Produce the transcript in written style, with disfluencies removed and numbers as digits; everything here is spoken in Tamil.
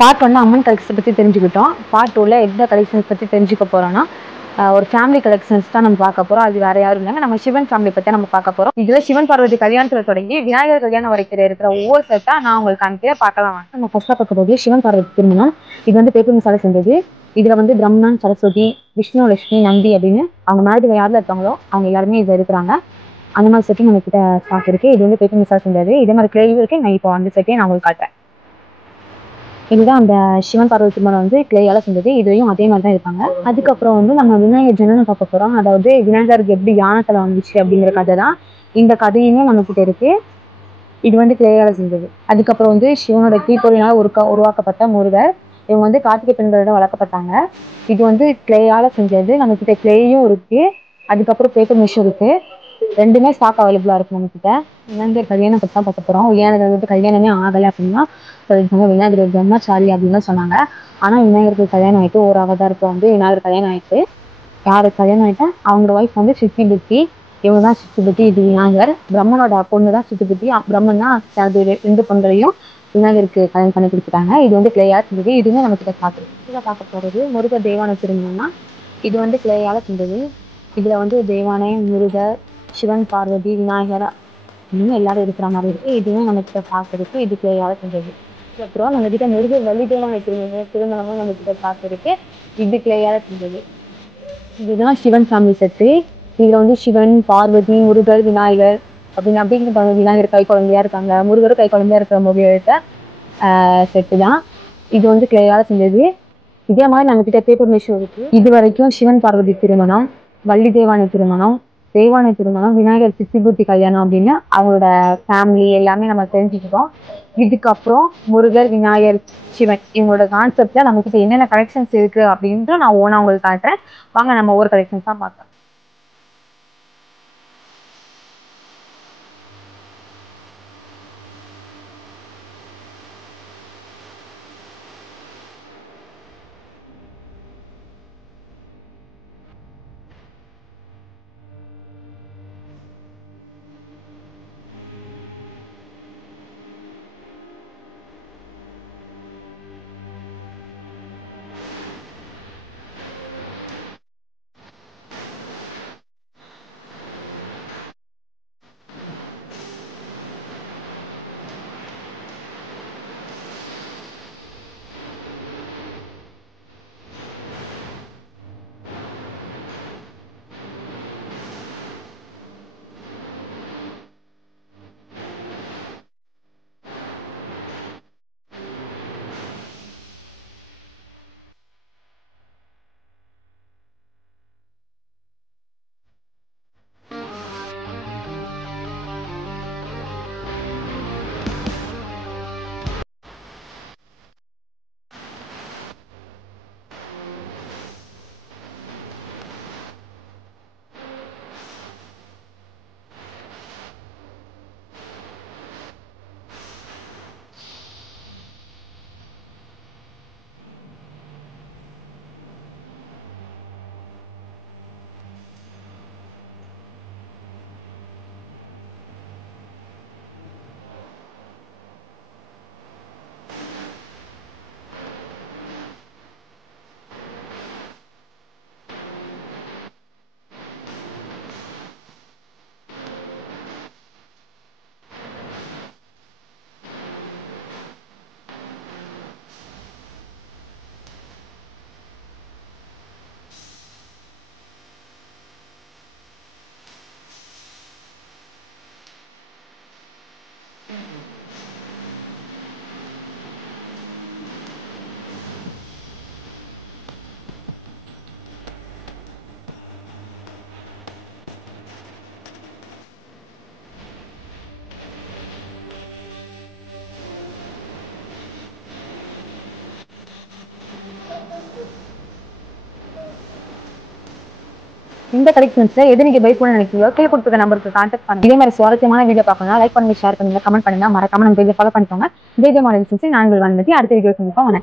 பார்ட் 1 அம்மன் கலெக்ஷன்ஸ் பற்றி தெரிஞ்சுக்கிட்டோம். பார்ட் 2ல எந்த கலெக்ஷன்ஸ் பற்றி தெரிஞ்சுக்க போகிறோன்னா, ஒரு ஃபேமிலி கலெக்ஷன்ஸ் தான் நம்ம பார்க்க போகிறோம். அது வேறு யாரும் இல்லைங்க, நம்ம சிவன் ஃபேமிலி பற்றி நம்ம பார்க்க போகிறோம். இதில் சிவன் பார்வதி கல்யாணத்தில் தொடங்கி விநாயகர் கல்யாணம் வரைக்கும் இருக்கிற ஒவ்வொரு செட்டாக நான் உங்களுக்கு காமிக்க பார்க்கலாம். நம்ம ஃபர்ஸ்ட்டாக பார்க்க போது சிவன் பார்வதி திருமணம். இது வந்து பேப்பர் மிசால செஞ்சது. இதில் வந்து பிரம்மன், சரஸ்வதி, விஷ்ணு, லட்சுமி, நந்தி அப்படின்னு அவங்க மேரேஜில் யாரில் இருக்காங்களோ அவங்க எல்லாருமே இதில் இருக்கிறாங்க. அந்த மாதிரி செட்டும் நம்ம கிட்ட ஸ்டாக் இருக்குது. இது வந்து பேப்பர் மிசால் செஞ்சது. இதே மாதிரி கிளேயும் இருக்குது. நான் இப்போ அந்த செட்டையும் நான் உங்களுக்கு காட்டுறேன். இதுதான் அந்த சிவன் பார்வதி திருமணம் வந்து கிளேயால் செஞ்சது. இதுலையும் அதே மாதிரி தான் இருப்பாங்க. அதுக்கப்புறம் வந்து நம்ம விநாயகர் ஜனனம் பார்க்க போகிறோம். அதாவது விநாயகருக்கு எப்படி யானத்தில் வந்துச்சு அப்படிங்கிற கதை தான். இந்த கதையுமே நம்மக்கிட்ட இருக்குது. இது வந்து கிளேயால் செஞ்சது. அதுக்கப்புறம் வந்து சிவனோட தீப்பொறியினால் உருவாக்கப்பட்ட முருகர். இவங்க வந்து கார்த்திகை பெண்களிடம் வளர்க்கப்பட்டாங்க. இது வந்து கிளேயால் செஞ்சது. நம்மக்கிட்ட கிளேயும் இருக்குது. அதுக்கப்புறம் பேப்பர் மிஷும் இருக்குது. ரெண்டுமே ஸ்டாக் அவைலபிளாக இருக்குது நம்மக்கிட்ட. விநாயகர் கல்யாணம் பற்றி தான் பார்க்க போகிறோம். விநாயகர் வந்து கல்யாணமே ஆகலை அப்படின்னா சொல்லியிருக்காங்க. விநாயகர் பிரம்மச்சாரி அப்படின்னு சொன்னாங்க. ஆனால் விநாயகருக்கு கல்யாணம் ஆகிட்டு ஒரு அவதாரத்தை வந்து விநாயகர் கல்யாணம் ஆகிட்டு யாருக்கு கல்யாணம் ஆகிட்டா அவங்களோட ஒய்ஃப் வந்து சித்தி புத்தி. இவங்க தான் சித்தி புத்தி. இது விநாயகர். பிரம்மனோட பொண்ணு தான் சித்தி புத்தி. பிரம்மன் தான் தனது 2 பொண்களையும் விநாயகருக்கு கல்யாணம் பண்ணி கொடுத்துட்டாங்க. இது வந்து கிளேயால் செஞ்சது. இதுவுமே நம்மக்கிட்ட பார்க்குறது. இதில் பார்க்க போகிறது முருகர் தெய்வானை திருமணம்னா இது வந்து கிளேயால் செஞ்சது. இதில் வந்து தெய்வானை, முருகர், சிவன், பார்வதி, விநாயகர் இன்னும் எல்லாரும் இருக்கிற மாதிரி இருக்குது. இதுவுமே நம்மக்கிட்ட பார்க்குறதுக்கு இது கிளேயால் செஞ்சது. அப்புறம் நம்மக்கிட்ட முருகர் வள்ளி தெய்வானை திருமணமும் நம்மக்கிட்ட பார்க்குறதுக்கு இது கிளேயால் செஞ்சது. இதுதான் சிவன் ஃபேமிலி செட்டு. இதில் வந்து சிவன், பார்வதி, முருகர், விநாயகர் அப்படிங்கிற விநாயகர் கை குழந்தையாக இருக்காங்க. முருகரும் கை குழந்தையாக இருக்கிற முருகர்கிட்ட செட்டு தான். இது வந்து கிளேயால் செஞ்சது. இதே மாதிரி நம்மக்கிட்ட பேப்பர் மிஷும் இருக்குது. இது வரைக்கும் சிவன் பார்வதி திருமணம், வள்ளி தெய்வானை திருமணம், தெய்வானை திருமணம், விநாயகர் சித்தி புத்தி கல்யாணம் அப்படின்னு அவங்களோட ஃபேமிலி எல்லாமே நம்ம தெரிஞ்சுக்கிட்டோம். இதுக்கப்புறம் முருகர், விநாயகர், சிவன் இவங்களோட கான்செப்டில் நம்மக்கிட்ட என்னென்ன கலெக்ஷன்ஸ் இருக்குது அப்படின்ட்டு நான் ஓனாக உங்களுக்கு காட்டுறேன். வாங்க நம்ம ஒவ்வொரு கலெக்ஷன்ஸ் தான் பார்க்கலாம். இந்த கலெக்ஷன்ஸ்ல எது நீங்க பை பண்ண நினைக்கிறீங்களோ கீழே கொடுத்துருக்க நம்பருக்கு கான்டாக்ட் பண்ணுங்க. இதே மாதிரி சுவாரஸ்யமான வீடியோ பார்க்கணும் லைக் பண்ணுங்க, ஷேர் பண்ணுங்க, கமெண்ட் பண்ணுங்க, மறக்காம நம்ம பேஜை ஃபாலோ பண்ணிக்கோங்க. இதே மாதிரி நான் உங்களுக்கு அடுத்த வீடியோ சந்திப்போம். வணக்கம்.